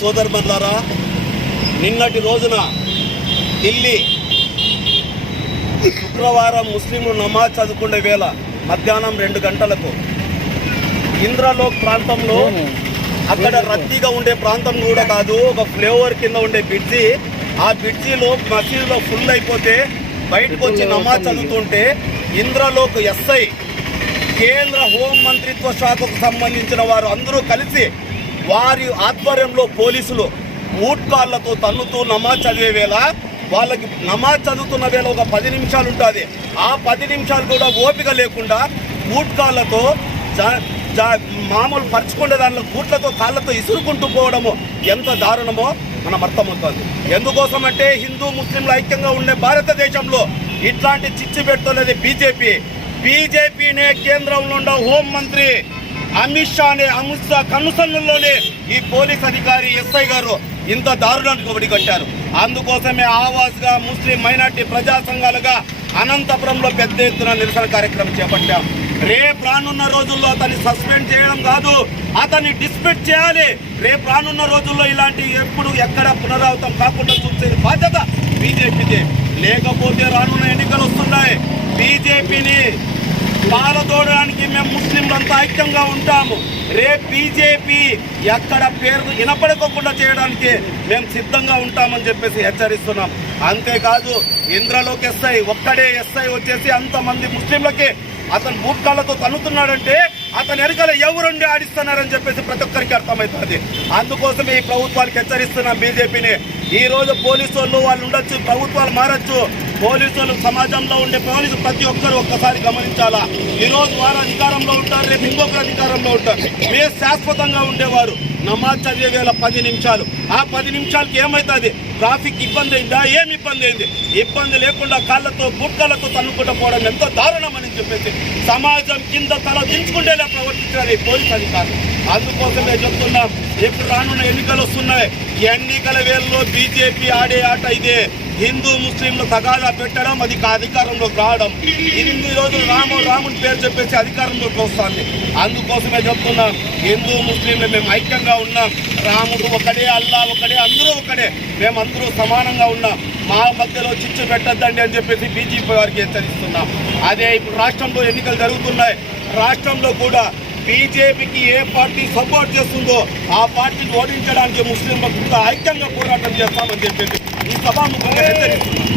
సోదరులారా, నిన్నటి రోజున ఢిల్లీ శుక్రవారం ముస్లింలు నమాజ్ చదువుకునే వేళ మధ్యాహ్నం 2 గంటలకు ఇంద్రలోక్ ప్రాంతంలో అక్కడ రద్దీగా ఉండే ప్రాంతం కూడా కాదు, ఒక ఫ్లైఓవర్ కింద ఉండే బ్రిడ్జి, ఆ బ్రిడ్జిలో మసీదులో ఫుల్ అయిపోతే బయటకు వచ్చి నమాజ్ చదువుతుంటే ఇంద్రలోక్ ఎస్ఐ, కేంద్ర హోం మంత్రిత్వ శాఖకు సంబంధించిన వారు అందరూ కలిసి వారి ఆధ్వర్యంలో పోలీసులు ఊట్కాళ్లతో తన్నుతూ నమాజ్ చదివే వేళ, వాళ్ళకి నమాజ్ చదువుతున్న వేళ ఒక 10 నిమిషాలు ఉంటుంది, ఆ 10 నిమిషాలు కూడా ఓపిక లేకుండా ఊట్కాళ్లతో మామూలు పరుచుకునే దాంట్లో బూట్లతో కాళ్ళతో ఇసురుకుంటూ పోవడము ఎంత దారుణమో మనం అర్థమవుతుంది. ఎందుకోసమంటే హిందూ ముస్లింలు ఐక్యంగా ఉండే భారతదేశంలో ఇట్లాంటి చిచ్చు పెడుతున్నది బీజేపీనే కేంద్రంలో ఉన్న హోం మంత్రి అమిత్ షా కనుసన్నల్లోనే ఈ పోలీస్ అధికారి ఎస్ఐ గారు ఇంత దారుణానికి ఒడిగట్టారు. అందుకోసమే ఆవాజ్గా ముస్లిం మైనార్టీ ప్రజా సంఘాలుగా అనంతపురంలో పెద్ద ఎత్తున నిరసన కార్యక్రమం చేపట్టాం. రేపు రానున్న రోజుల్లో అతన్ని సస్పెండ్ చేయడం కాదు, అతన్ని డిస్మిస్ చేయాలి. రేపు రానున్న రోజుల్లో ఇలాంటి ఎప్పుడు ఎక్కడ పునరావృతం కాకుండా చూసే బాధ్యత బీజేపీదే. లేకపోతే రానున్న ఎన్నికలు వస్తున్నాయి, బీజేపీని పాలదోడడానికి మేము ముస్లింలంతా ఐక్యంగా ఉంటాము. రేపు బీజేపీ ఎక్కడ పేరు వినపడకోకుండా చేయడానికి మేము సిద్ధంగా ఉంటామని చెప్పేసి హెచ్చరిస్తున్నాం. అంతేకాదు, ఇంద్రలోక్ ఒక్కడే ఎస్ఐ వచ్చేసి అంతమంది ముస్లింలకి అతను బూట్కాళ్లతో తన్నుతున్నాడంటే అతని వెనకాల ఎవరుండి ఆడిస్తున్నారని చెప్పేసి ప్రతి ఒక్కరికి అర్థమవుతుంది. అందుకోసమే ఈ ప్రభుత్వానికి హెచ్చరిస్తున్నాం బీజేపీని. ఈరోజు పోలీసు వాళ్ళు ఉండొచ్చు, ప్రభుత్వాలు మారచ్చు, పోలీసులు సమాజంలో ఉండే పోలీసు ప్రతి ఒక్కరు ఒక్కసారి గమనించాలా. ఈరోజు వారు అధికారంలో ఉంటారు, రేపు ఇంకొకరు అధికారంలో ఉంటారు. మీరు శాశ్వతంగా ఉండేవారు. నమాజ్ చదివే వేళ 10 నిమిషాలు, ఆ 10 నిమిషాలకి ఏమవుతుంది? ట్రాఫిక్ ఇబ్బంది అయిందా? ఏమి ఇబ్బంది అయింది? ఇబ్బంది లేకుండా కాళ్ళతో బుట్కాలతో తన్నుకుంటూ పోవడం ఎంతో దారుణమని చెప్పేసి సమాజం కింద తల దించుకుంటేనే ప్రవర్తించారు ఈ పోలీస్ అధికారులు. అందుకోసమే చెప్తున్నాం, ఇప్పుడు రానున్న ఎన్నికలు వస్తున్నాయి. ఎన్నికల వేళలో బీజేపీ ఆడే ఆట ఇదే. హిందూ ముస్లింలు తగాదా పెట్టడం, అది అధికారంలోకి రావడం. ఇన్ని రోజులు రాముని పేరు చెప్పేసి అధికారంలోకి వస్తుంది. అందుకోసమే చెప్తున్నాం, హిందూ ముస్లింలు మేము ఐక్యంగా ఉన్నాం. రాముడు ఒకడే, అల్లా ఒకడే, అందరూ ఒకడే, మేమందరూ సమానంగా ఉన్నాం. మా మధ్యలో చిచ్చు పెట్టద్దండి అని చెప్పేసి బీజేపీ వారికి హెచ్చరిస్తున్నాం. అదే ఇప్పుడు రాష్ట్రంలో ఎన్నికలు జరుగుతున్నాయి. రాష్ట్రంలో కూడా బీజేపీకి ఏ పార్టీ సపోర్ట్ చేస్తుందో ఆ పార్టీని ఓడించడానికి ముస్లింలకు ఐక్యంగా పోరాటం చేస్తామని చెప్పేసి ఈ సభాముఖంగా హెచ్చరిస్తున్నాం.